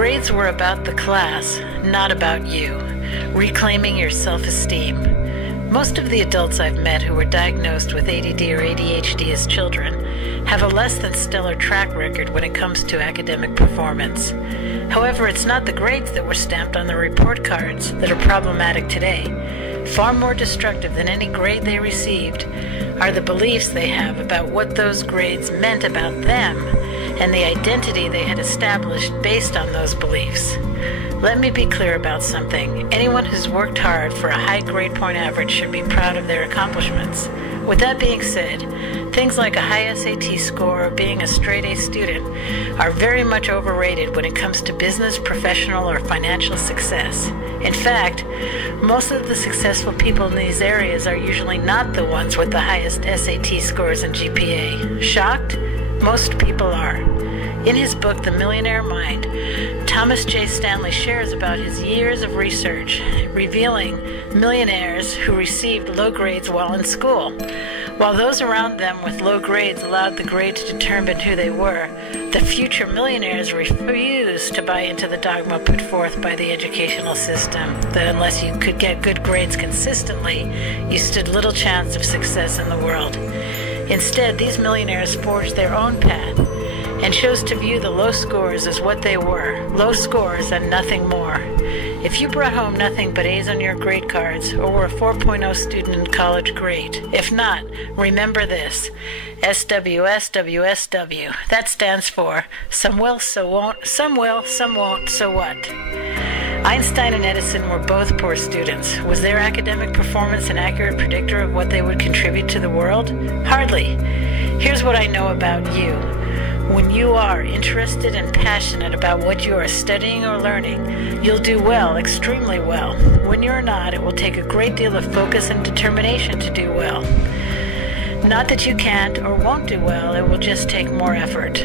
Grades were about the class, not about you. Reclaiming your self-esteem. Most of the adults I've met who were diagnosed with ADD or ADHD as children have a less than stellar track record when it comes to academic performance. However, it's not the grades that were stamped on the report cards that are problematic today. Far more destructive than any grade they received are the beliefs they have about what those grades meant about them and the identity they had established based on those beliefs. Let me be clear about something. Anyone who's worked hard for a high grade point average should be proud of their accomplishments. With that being said, things like a high SAT score or being a straight A student are very much overrated when it comes to business, professional, or financial success. In fact, most of the successful people in these areas are usually not the ones with the highest SAT scores and GPA. Shocked? Most people are. In his book, The Millionaire Mind, Thomas J. Stanley shares about his years of research, revealing millionaires who received low grades while in school. While those around them with low grades allowed the grade to determine who they were, the future millionaires refused to buy into the dogma put forth by the educational system that unless you could get good grades consistently, you stood little chance of success in the world. Instead, these millionaires forged their own path and chose to view the low scores as what they were, low scores and nothing more. If you brought home nothing but A's on your grade cards or were a 4.0 student in college, great. If not, remember this, SWSWSW. That stands for some will, so won't, some will, some won't, so what? Einstein and Edison were both poor students. Was their academic performance an accurate predictor of what they would contribute to the world? Hardly. Here's what I know about you. When you are interested and passionate about what you are studying or learning, you'll do well, extremely well. When you're not, it will take a great deal of focus and determination to do well. Not that you can't or won't do well, it will just take more effort.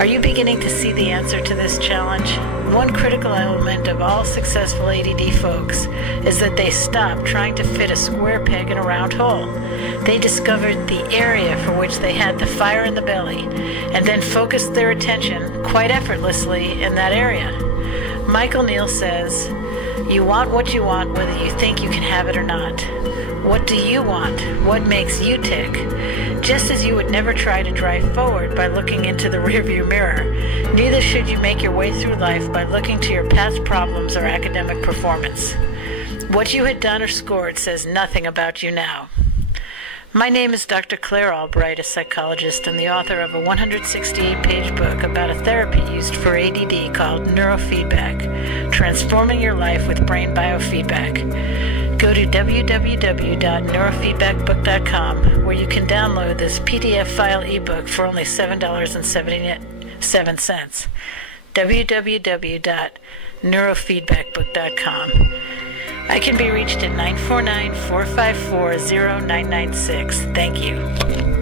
Are you beginning to see the answer to this challenge? One critical element of all successful ADD folks is that they stop trying to fit a square peg in a round hole. They discovered the area for which they had the fire in the belly and then focused their attention quite effortlessly in that area. Michael Neal says, "You want what you want whether you think you can have it or not. What do you want? What makes you tick? Just as you would never try to drive forward by looking into the rearview mirror, neither should you make your way through life by looking to your past problems or academic performance. What you had done or scored says nothing about you now." My name is Dr. Claire Albright, a psychologist and the author of a 168-page book about a therapy used for ADD called Neurofeedback, Transforming Your Life with Brain Biofeedback. Go to www.neurofeedbackbook.com where you can download this PDF file ebook for only $7.77. www.neurofeedbackbook.com. I can be reached at 949-454-0996. Thank you.